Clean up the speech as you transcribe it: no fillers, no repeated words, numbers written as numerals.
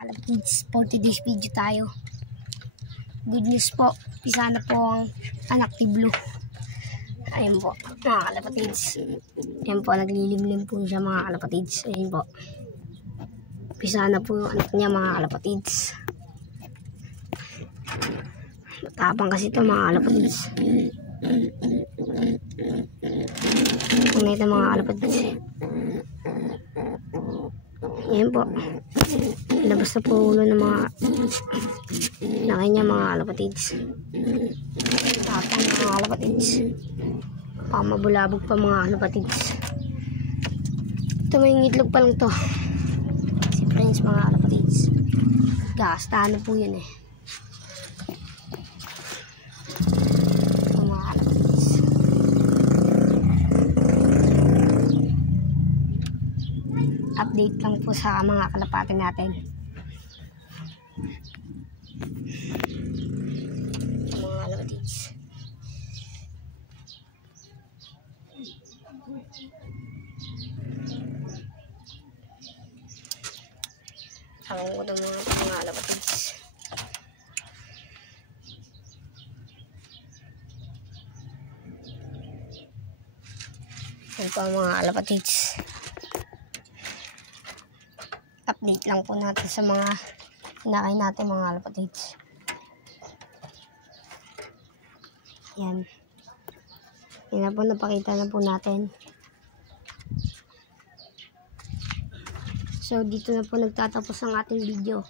Alam kids, for today's video tayo. Good news po, isa na po ang anak ni Blue. Ayun po, mga kalapatids. Ayun po, naglilimlim po siya mga kalapatids. Ayun po. Pisa na po yung anak niya mga kalapatids. Matapang kasi ito mga kalapatids. Kung na ito mga kalapatids. Ayun po. Labas na po ulo ng mga laki niya mga kalapatids. Tapang mga kalapatids. Mabulabog pa mga kalapatids. Ito may itlog pa lang to. Si Prince mga kalapatids. Gastahan na po yun eh. Ito mga kalapatids. Update lang po sa mga kalapati natin. Mga kalapatids. Tawag ko ng mga kalapatids. Yan po ang mga kalapatids. Update lang po natin sa mga hinakain natin mga kalapatids. Yan. Yan na po, napakita na po natin. So, dito na po nagtatapos ang ating video.